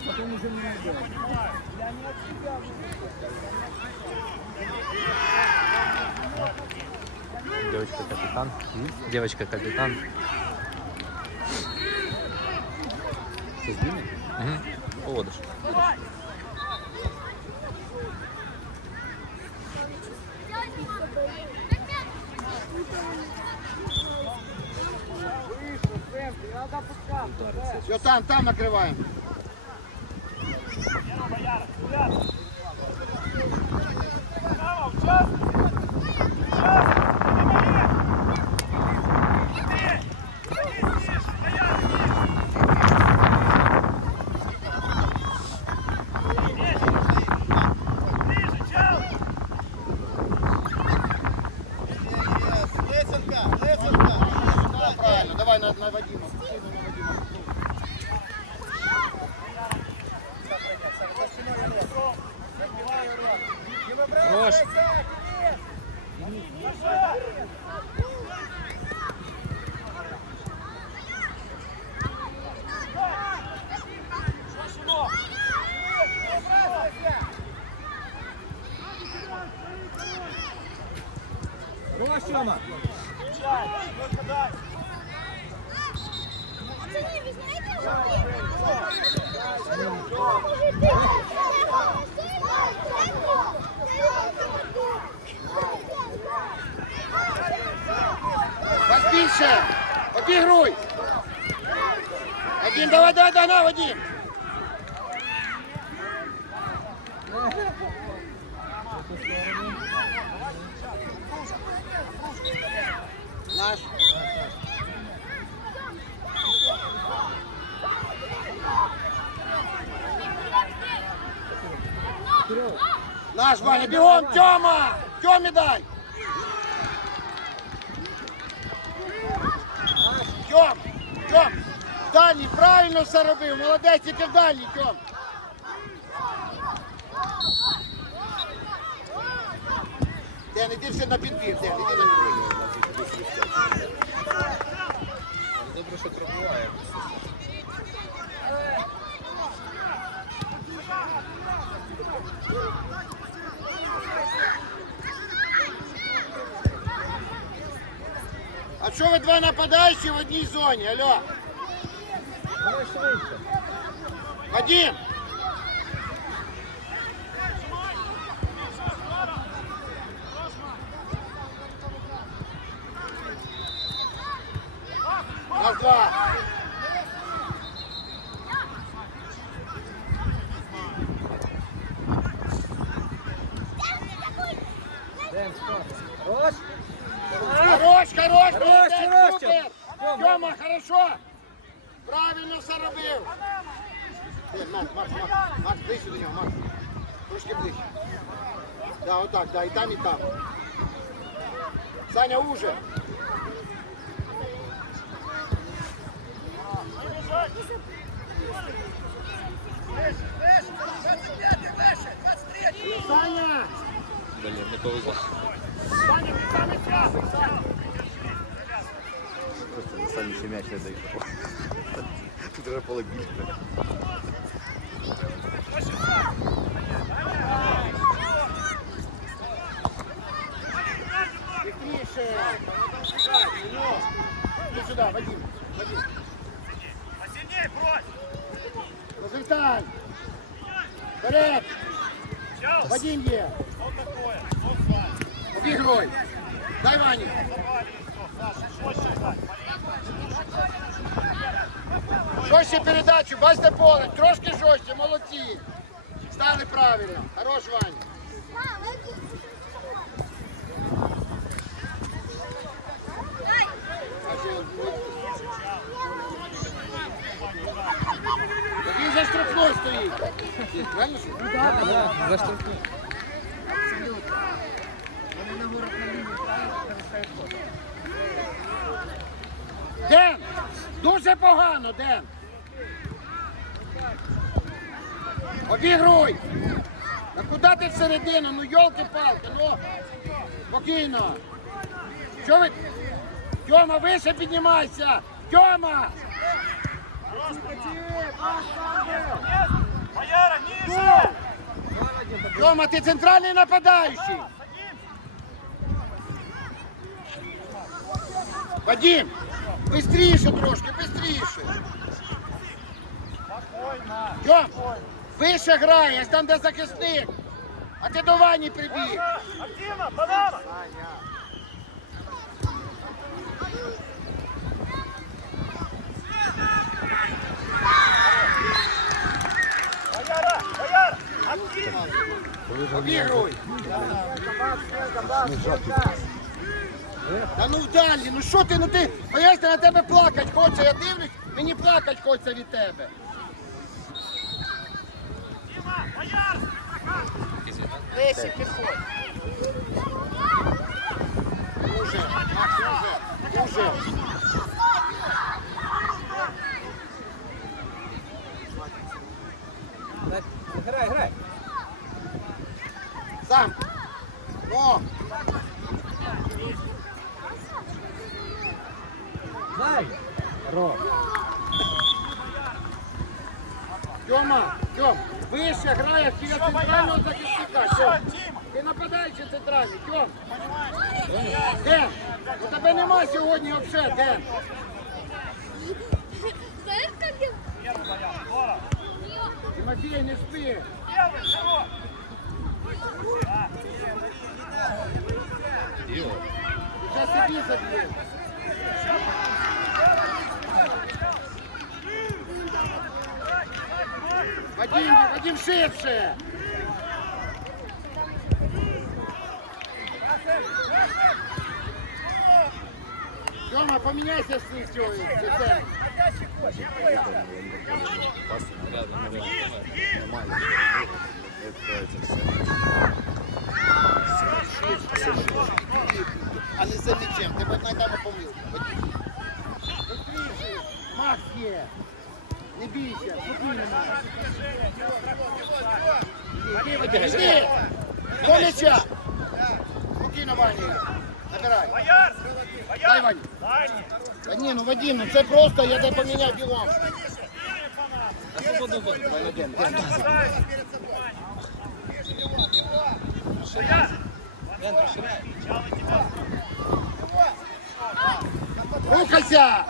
первый, потом уже не идет. Девочка-капитан. Девочка-капитан. Ты с ними? Угу. Поводишь. Все, там, там накрываем. Вадим, давай, давай, давай, на, Вадим! Наш. Наш, Ваня, бігом, Тьома! Тьомі дай! Тьом, Тьом, дальній, правильно все робив, молодець, тільки в дальній, Тьом. Ден, іди все на підбір, Ден, іди на підбір. Добре, що пробуває. А що ви два нападаючі в одній зоні, алло? Давай швидше. Вадим! Раз, два. Дэн, стоп. Хорош! Хорош, хорош, молодець, хорош, супер! Тьома. Тьома, хорошо! Правильно все робив! Макс, Макс, Макс, Макс, ближче до нього, Макс. Трошки ближче. Да, отак, да, і там, і там. Саня, уже. Саня! Блін, не повезло. Саня, ти саме сяди, Саня! Просто на самі ще м'яч не зайшов. Тут вже поле більше. Быстрее! Иди сюда, Вадим. Вадим. Посильней брось! Розвертай! Вперед! Чел, Вадим є! что такое? Что с вами? Обігруй! Дай Вані! Порвали лицо, Саша, жестче так. Жорстче передачу, бачите поле, трошки жорстче, молодці! Стали правильно. Хорош, Ваня. Він за штрафною стоїть. Правильно? що? Да, заштовхнув. Вони на горах на лінії правильно перестають. Ден! Дуже погано, Ден! Обігруй! А куди ти всередину? Ну йолки-палки, ну! Спокійно! Що ви? Тьома, вище піднімайся! Тьома! Тьома, ти центральний нападаючий. Вадим, быстріше трошки. Спокойно. Тьом, вище граєш, там де захисник. А ти до Вані прибіг. Активно, Бояра, активно! Обігруй. Та ну вдалі, ну що ти, ну ти, поясни, на тебе плакать хочеться, я дивлюсь, мені плакать хочеться від тебе. Лесі, підходь. Уже, Макс, уже, уже. Грай, грай. Сам. О, Дай. Ром. Тьома, Тьом, вище граєш біля центрального захисника. Тьом, ти нападаючий центральний, Тьом. Ден, у тебе нема сьогодні взагалі, Ден. Знаешь, как я... Тимофій, не спи. Первый, второй! Да. Зараз собі заб'є. Вадим, Вадим, шибше. Тьома, поміняйся з цим цього. А не за нічим, тебе знайдемо помилку. Вадим. Быстріше. Макс є. Не бійся, спокійно. До м'яча. Спокійно, Ваня. Набирай. Бояр! Дай! Ваня. Та ні, ну Вадим, ну це просто, я тебе поміняв ділом. Рухайся!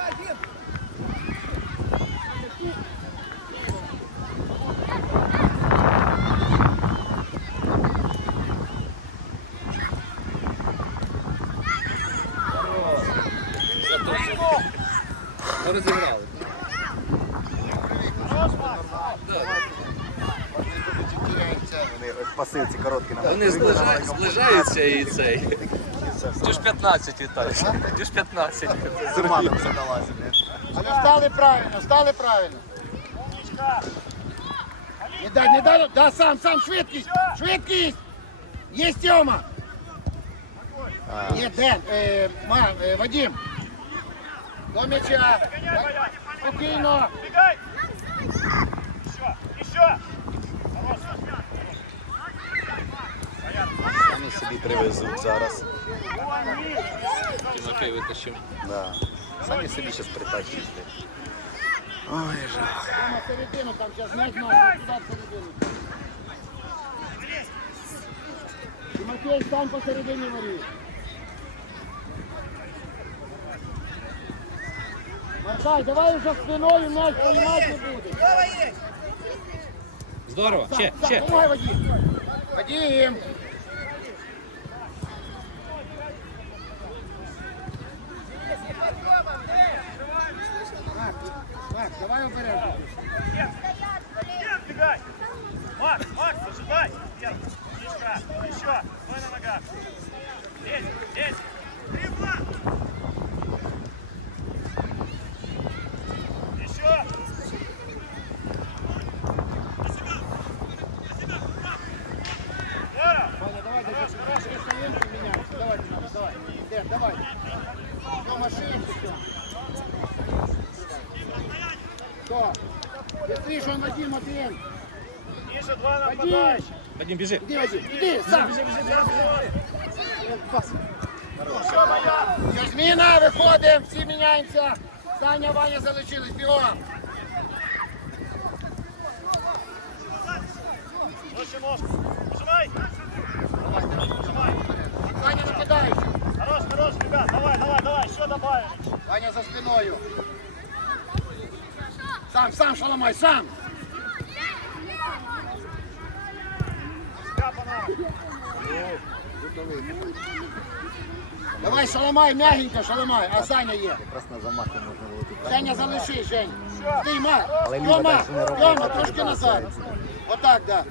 Вони пасивці короткі на Вони зближа- зближаються і цей. Ти ж 15 вітаєш. Ти ж 15. з Романом налазить. Але стали правильно, стали правильно. Не дай, не дай, да сам, сам, швидкість, швидкість. Є Тьома. Є Ден, е, ма, е, Вадим. До м'яча. Спокійно. Бегай! Самі собі привезуть зараз. Тимофей витащив. Да. Самі собі зараз притащить. Ой, жах. Середину, там зараз не знаю, туди в середину. Тимофей, стань посередині воріт. Мартай, давай уже спиною наш приймати не буде. Здорово. Ще, ще. Вадим. Вадим. Марк, Марк, давай обережно. Нет, бегай! Макс, Макс, ожидай! Вверх! Мишка, еще! Стой на ногах! Здесь, здесь! Дрибла! Еще! Здорово! Ваня, давай, держи, краще коленку меняйся. Давай, Динамо, давай. Дэн, давай. Тёма, шеечку, Тём. Кто? Быстрее, он Вадим, один. Ниже два Вадим. нападающих! Вадим, біжи. Иди, Вадим, иди, сам. Пас. Еще моя! Все, зміна, виходимо, всі міняємося. Саня, Ваня залишились, бігом. Проще ножку. Нажимай. Нажимай. Саня нападаючий. Хорош, хорош, ребят. Давай, давай, давай. Еще добавим. Саня за спиною. Сам, сам шаламай, сам. Давай шаламай, м'ягенько шаламай, а Саня є. Якраз на замахи можна було тут. Женя залиши, Жень. Стій, Ма. Але Люба Тьома, дальше не робить. Тьома, трошки назад. Отак, да.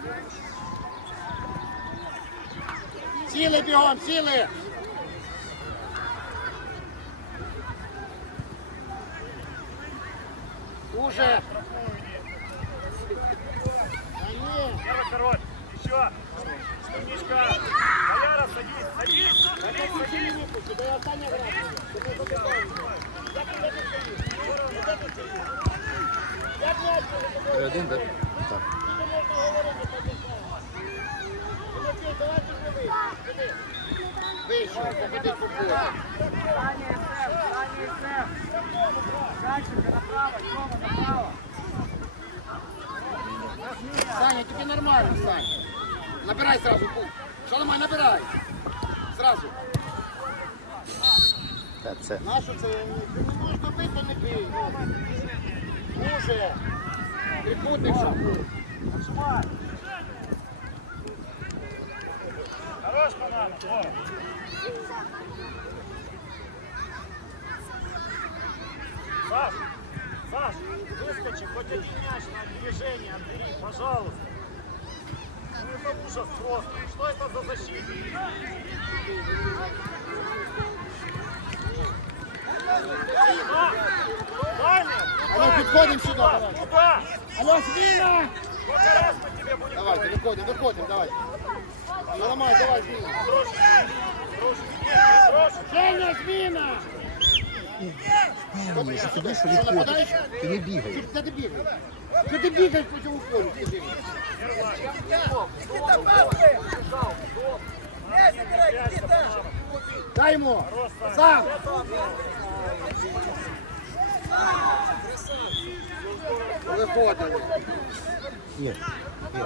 Сіли бігом, сіли. Уже. Первый король. Еще. Умничка. Бояра, садись, садись. Садись, садись. Один, так? Так. Вище, Саня, тебе нормально, Саня. Набирай сразу пул. Шаламай, набирай. Сразу. Та це. Нашу це ти не можеш добити, то не бий. Уже. Трикутник що був. Нажимай. Хорош, Панама. Саш, Саш, выскочи, хоть один мяч на движение отбери, пожалуйста. Ну это ужас просто. Что это за защита? А, Ваня, Алло, підходимо сюди. давай. Куда? Алло, зміна! Сколько раз мы тебе будем Давайте, говорить? виходимо, виходимо, давай. Шаламай, давай, зміна. Женя, зміна! Що ти Що що, сидиш, що що відходиш? Ти не ти бігаєш? Що ти бігаєш по цьому полю? Ти бігаєш. Дай йому! Сам! Виходили. Є. Є.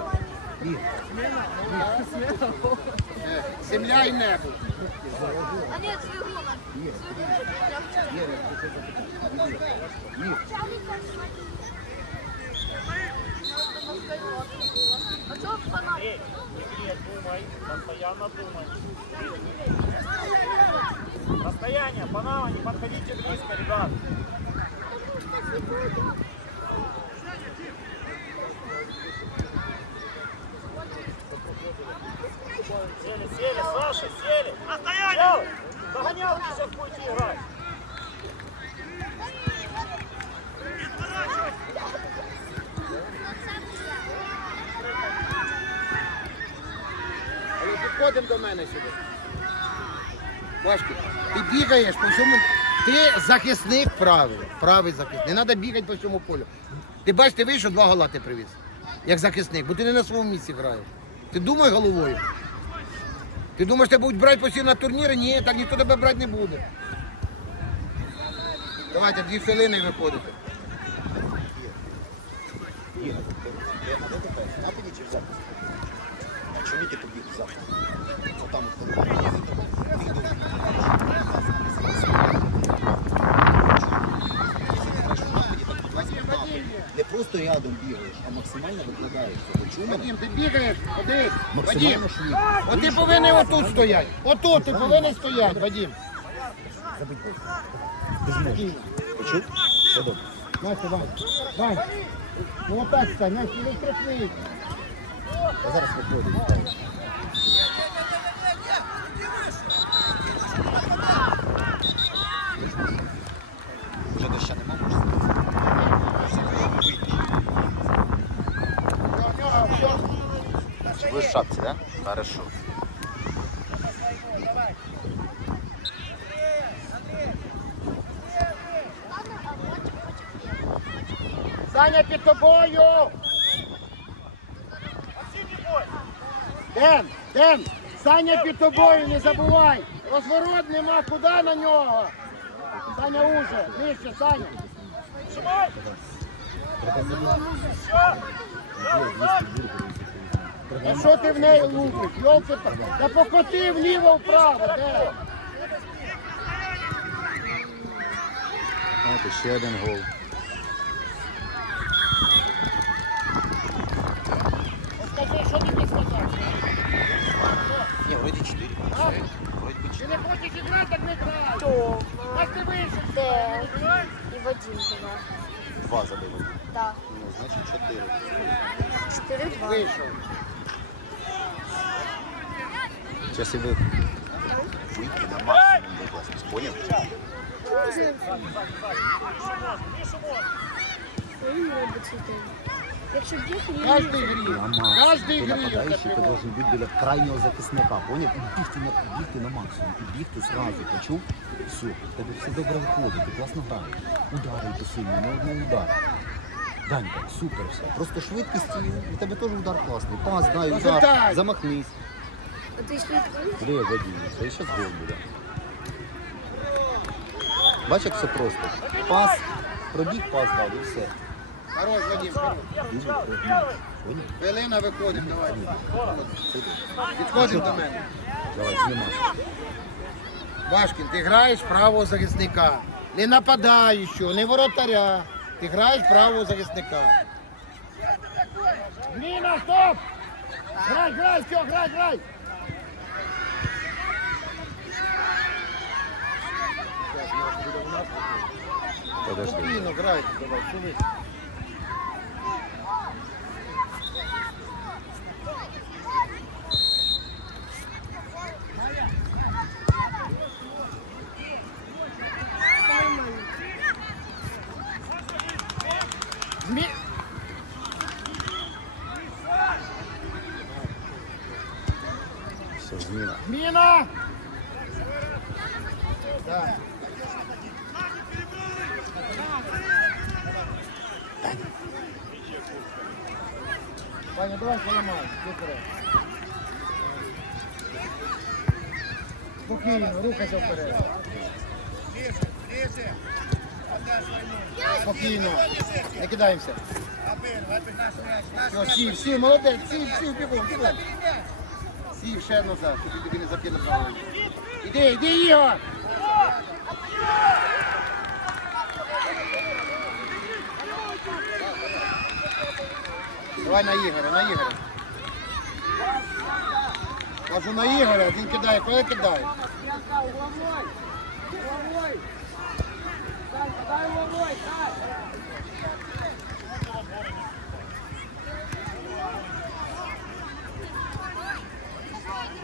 Земля і небо. А свою А что фанат? Думай, постоянно думай. Расстояние, Панама, не подходите близко, ребят. Сели, сели, Саша, сели. Расстояние! Догонял, сейчас будете играть. Але підходимо до мене сюди. Башки, ти бігаєш по всьому. Ти захисник правий. Правий захисник. Не треба бігати по всьому полю. Ти бачиш, ти вийшов, два гола ти привіз. Як захисник, бо ти не на своєму місці граєш. Ти думай головою. Ти думаєш, тебе будуть брати постійно на турніри? Ні, так ніхто тебе брати не буде. Давайте дві хвилини і виходите. А ти нічого взяти. А ти тобі взяти? Отам от просто рядом бігаєш, а максимально викладаєшся. Почув мене? Вадим, ти бігаєш. Вадим, Максимально швидко. от ти повинен отут стояти. Отут ти повинен стояти, Вадим. Забудь Бог. Ти зможеш. Почув? Все добре. Настя, Вань, Вань. Ну отак стань, Настя, не страшний. Я зараз виходжу. Ви в шапці, да? Хорошо. Саня під тобою! Ден, Ден, Саня під тобою, не забувай! Розворот нема, куди на нього? Саня уже, нижче, Саня. Все. Да, да. А що ти в неї лупиш? Йолки, та покоти вліво-вправо, де? От ще один гол. Скажи, що ти мені сказав? Ні, вроді 4. Вроді би Ти не хочеш грати, так не грай. Аж ти вийшов. Де? І Вадим два. 2 забили. Так. Ну, значить 4. Чотири-два. Вийшов. Зараз і ви вийти на максимум до класу. Поняв? Він робить чотири. Якщо він Кожній грі. На максимум. Кожній Ти грі. нападаєш, я ти тебе должен бути біля крайнього захисника, поняв? І бігти на, бігти на максимум, і бігти зразу, почув? Все, в тебе все добре виходить, ти класно граєш. Удари ти сильно, не одного удар. Данька, супер все. Просто швидкість і у тебе теж удар класний. Пас, дай, удар, замахнись. А ти? Це ще гол буде. Бачиш, як все просто. Пас, пробіг, пас дав і все. Хорош, Вадим, хорош. Хвилина виходимо, давай. Підходимо до мене. Давай, знімай. Вашкін, ти граєш правого захисника. Не нападаючого, не воротаря. Ти граєш правого захисника. Міна, стоп! Грай, грай, все, грай, грай! Подожди. Спокійно, грайте, давай, що ви? Змі... Все, зміна. Зміна! Да. Ваня, давай поламай. Вперед. Спокійно, рухайся вперед. Спокійно. Не кидаємося. Все, сів, сів, молодець, сів, сів, бігом, бігом. Сів ще назад, щоб тобі не закинув. Іди, іди, Ігор! Давай на Ігоря, на Ігоря. Кажу на Ігоря, він кидає, коли кидає. Ваня,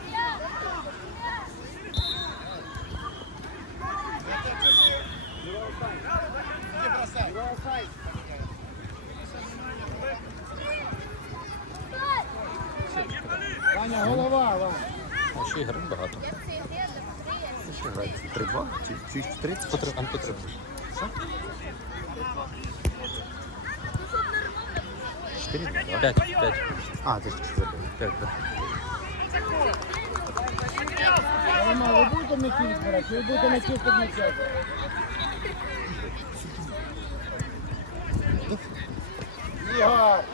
голова, Ваня. А ще ігри багато. Це Ще грати. 3-2? Чи, чи 30? По три, а, по три. П'ять, п'ять. А, ти ж четвертий. П'ять, да. Рома, ви будете м'ячі відбирати, чи ви будете м'ячі під м'ячем? Ігор!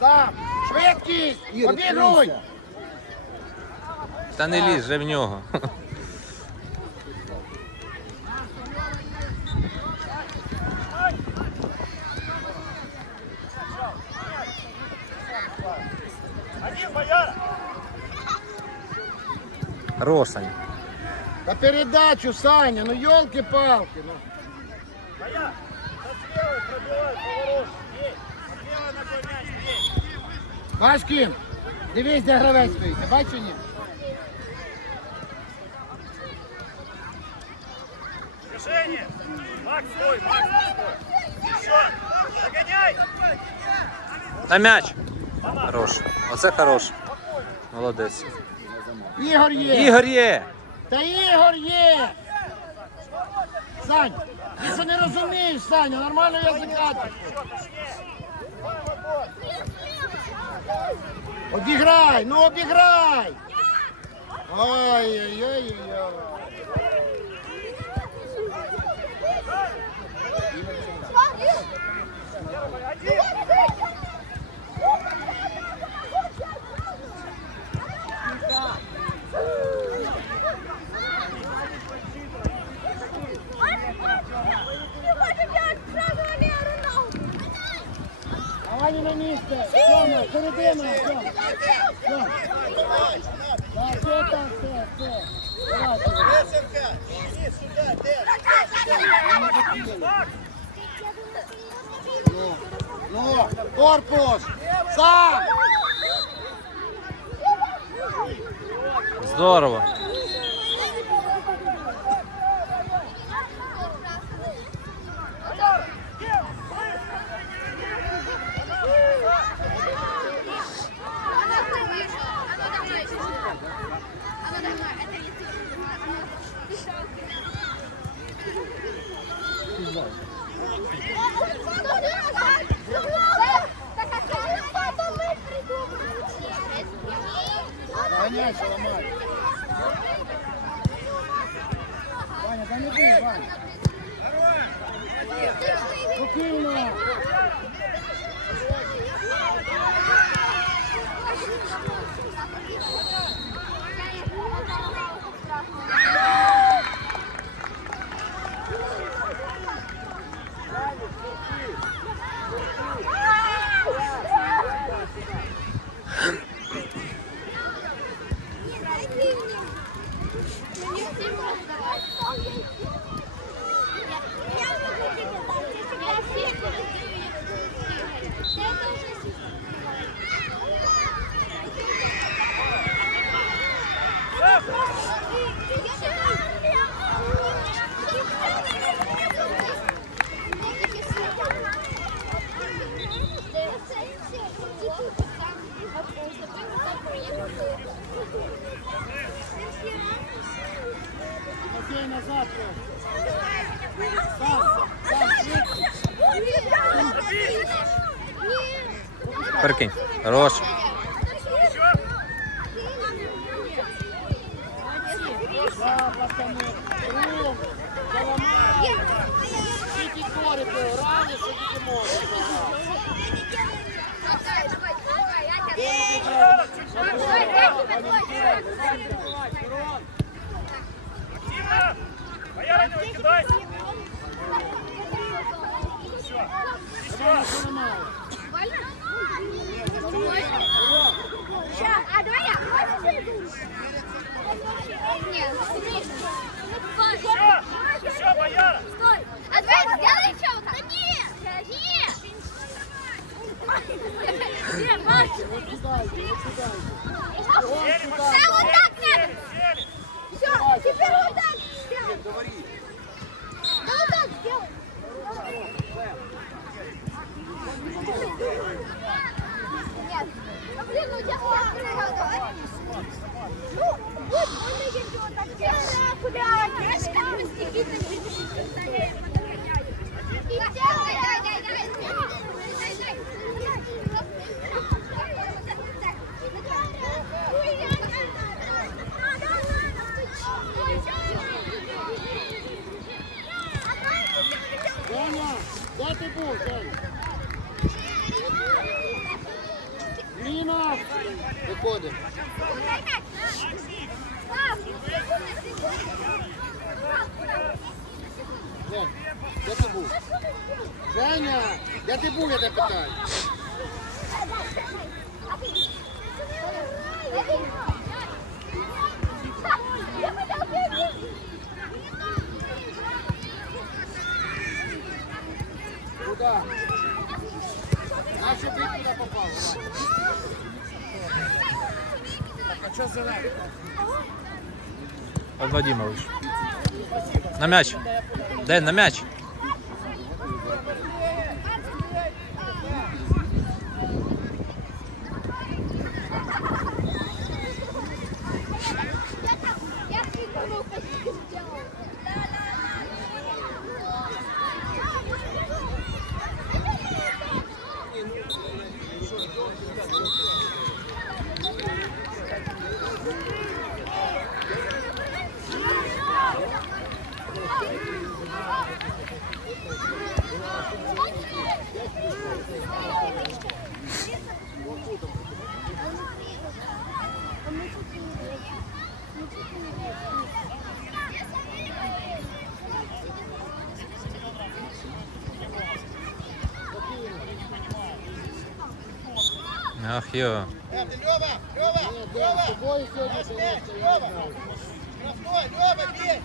Сам! Швидкість! Обігруй! Та не лізь же в нього. Один, бояр! Хорош, Саня. Та передачу, Саня, ну йолки-палки. Ну. Бояр! Со слева пробивай, поворот. Пашкін, дивись, де гравець стоїть, бачиш ні? Движение! Макс, стой, Макс, стой! Еще! Догоняй! На м'яч. Хорош. Оце хорош. Молодець. Ігор є! Ігор є! Та Ігор є! Сань, ти що не розумієш, Саня, нормально я язика. Обіграй, ну обіграй! Ой-ой-ой-ой. Перше місце. Сьома, середина. Так, все там, все, все. Ну, корпус, сам! Здорово. м'яч ламають. Наче ти туди попав. А что зелений? От Вадимович. На м'яч. День, на м'яч. Ах, йо. Э, ты Лёва, Лёва, Лёва, наш мяч, Лёва. Штрафной, Лёва, бей.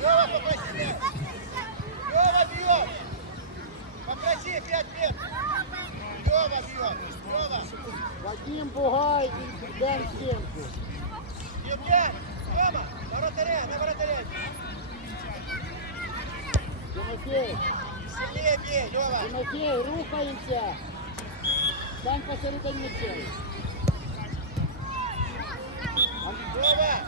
Лёва, попроси мяч. Лёва бьёт. Попроси пять метров. Вадим Бугай і Ден Сєнку. Євген, Сьома, на вратаря, на вратаря. Тимофей. Сильнее бей, Лёва. Тимофей, рухаемся. Там посередине мячей. Лёва,